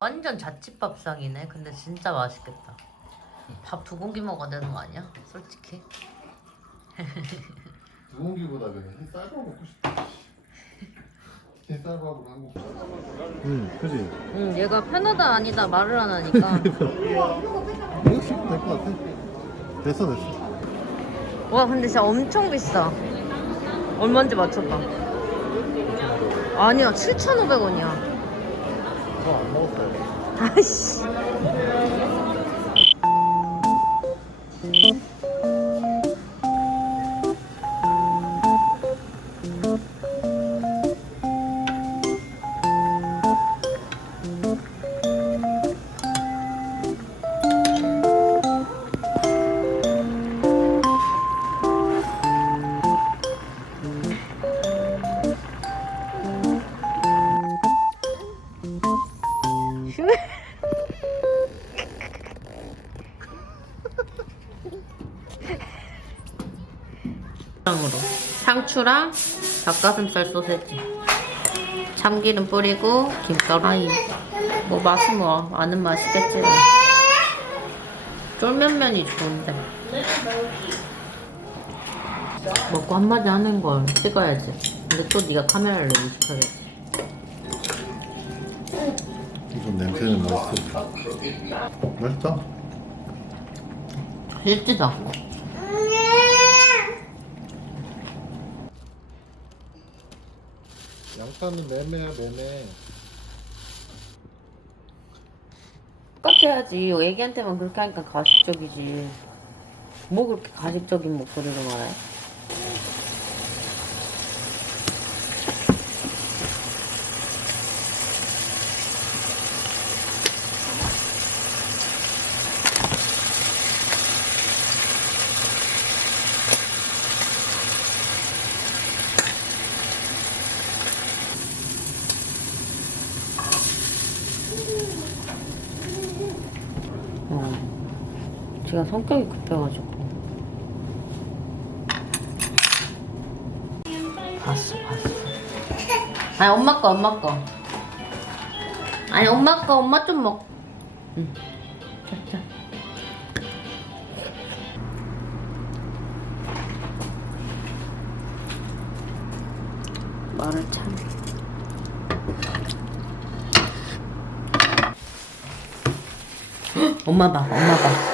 완전 자취밥상이네. 근데 진짜 맛있겠다. 밥 두 공기 먹어야 되는 거 아니야? 솔직히. 두 공기보다 그냥 흰쌀밥 먹고 싶다. 흰쌀밥으로 한국. 응, 그지. 응, 얘가 편하다 아니다 말을 안 하니까. 이거 시면 될 것 같아. 됐어, 됐어. 와, 근데 진짜 엄청 비싸. 얼마인지 맞춰봐. 아니야, 7,500원이야. 저안 먹었어요. 아이씨. 으로. 상추랑 닭가슴살 소세지. 참기름 뿌리고 김가루 아이. 뭐 맛은 뭐 아는 맛이겠지 뭐. 쫄면면이 좋은데. 먹고 한마디 하는 걸 찍어야지. 근데 또 네가 카메라를 인식하겠지. 이건 냄새는 맛있어. 맛있다. 실지도 않고 양파는 매매야, 매매. 해야지 애기한테만 그렇게 하니까 가식적이지 뭐 그렇게 가식적인 목소리로 말해? 제가 성격이 급해가지고. 봤어, 봤어. 아니, 엄마 거, 엄마 거. 아니, 엄마 거, 엄마 좀 먹. 응. 말을 참. 엄마 봐, 엄마 봐.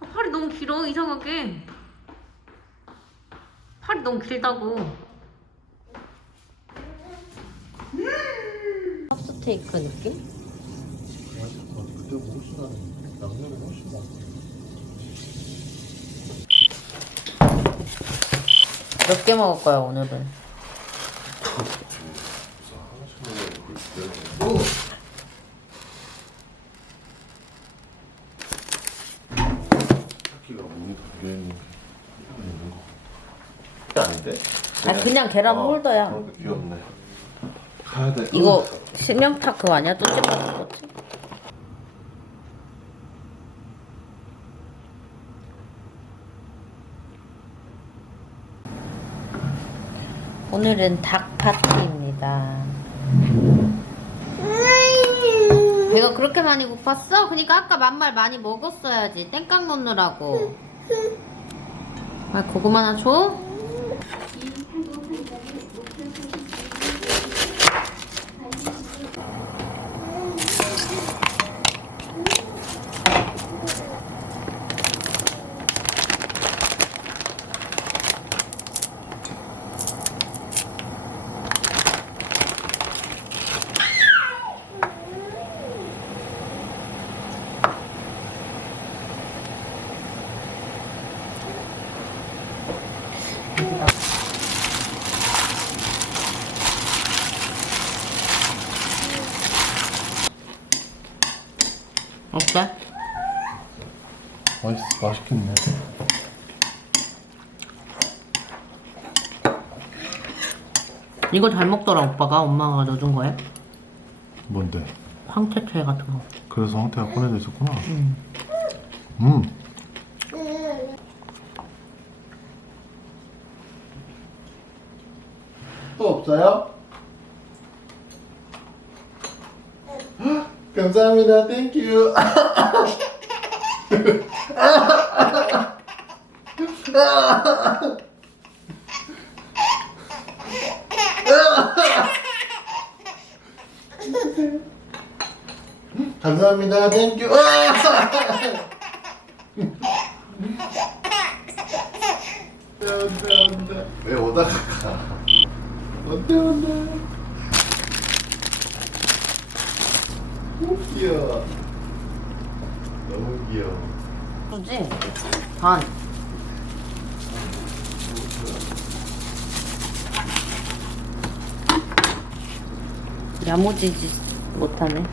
아, 팔이 너무 길어, 이상하게. 팔이 너무 길다고. 팝스테이크 느낌? 맛있어. 그때 무엇이라는 양념이 훨씬 많아. 몇 개 먹을 거야, 오늘은? 새끼가 몸이 다 있는 거. 아닌데? 아, 그냥 계란 홀더야. 어, 귀엽네. 가야 돼. 이거 실명타 그거 아니야? 또 찍었던 거지? 오늘은 닭 파티입니다. 배가 그렇게 많이 고팠어? 그니까 아까 만말 많이 먹었어야지. 땡깡 놓느라고. 아, 고구마 하나 줘? 어때? 맛있, 맛있겠네. 이거 잘 먹더라 오빠가 엄마가 넣어준 거에 뭔데? 황태채 같은 거. 그래서 황태가 꺼내져 있었구나. 응. 음. 또 없어요? 감사합니다. 땡큐. 감사합니다. 땡큐. 안돼 왜 오다가 가 안돼 안돼 귀여워 너무 귀여워 그지? 반. 야무지지 못하네.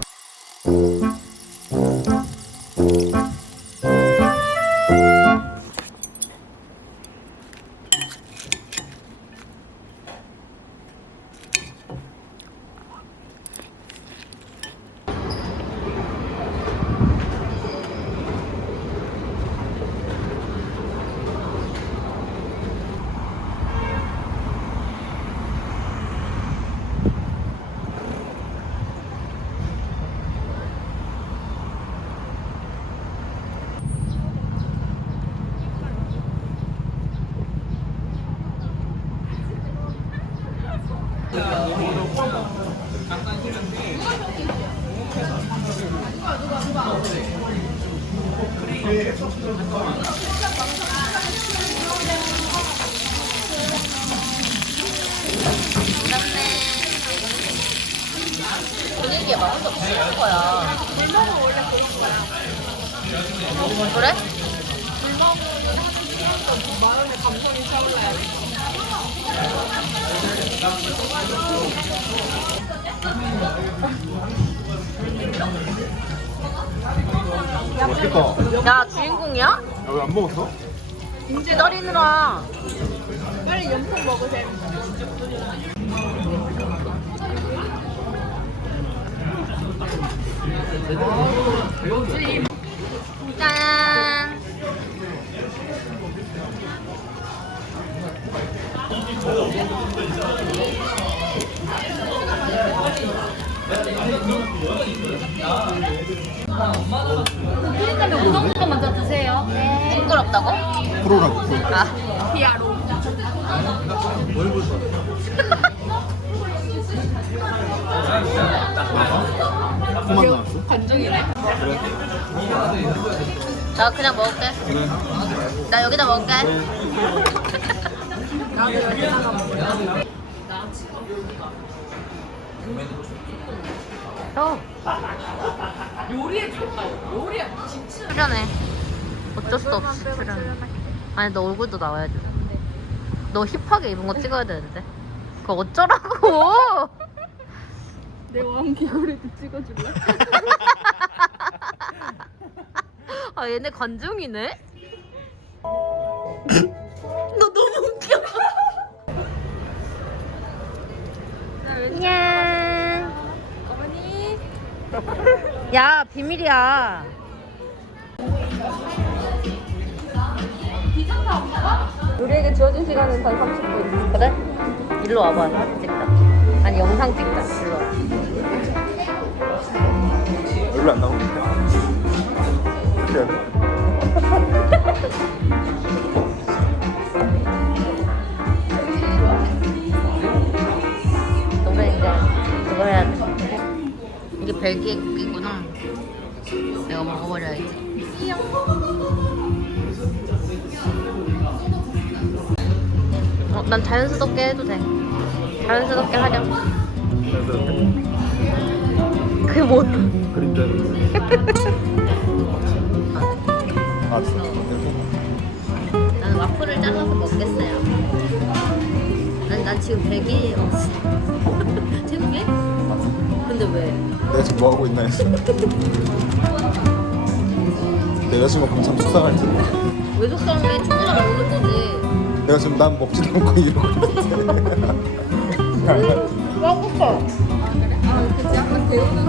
분위기에 거 없는 거야. 불멍은 원래 그런 거야. 그래? 맛있겠다 야 주인공이야? 야왜 안 먹었어? 기다리느라. 짠. 우동부터 징그럽다고? 프로라고 프로 아. 피아로. 그만 나왔어? 나 그냥 먹을게. 나 여기다 먹을게. 어. 요리에 요리에 출연해. 어쩔 수 없이 출연. 아니 너 얼굴도 나와야지. 너 힙하게 입은 거 찍어야 되는데. 그거 어쩌라고? 내 왕기고리도 찍어줄래? 아 얘네 관중이네? 너 너무 웃겨 안녕 어머니 야 비밀이야 우리에게 주어진 시간은 단 30분. 그래? 일로 와봐 사진 찍자 아니 영상 찍자 일로 와 얼굴 안 나오는데 해야 돼? 노래 이제 그거 해야 돼 이게 벨기에 국기구나 내가 먹어버려야지 어, 난 자연스럽게 해도 돼. 자연스럽게 하렴. 그게 뭐야 그림자 알았어 나는 와플을 잘라서 먹겠어요. 아니 난 지금 벨기에 왔어. 재밌게? 근데 왜? 내가 지금 뭐 하고 있나 했어 내가 지금 엄청 속상할 텐데. 왜 속상해? 축구랑 오는 거지 내가 지금 난 먹지도 않고 이러고 있는데. 맛있어 아, 그치. 한번 배우는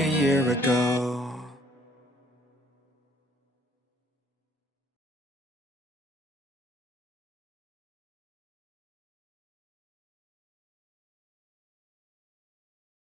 A year ago.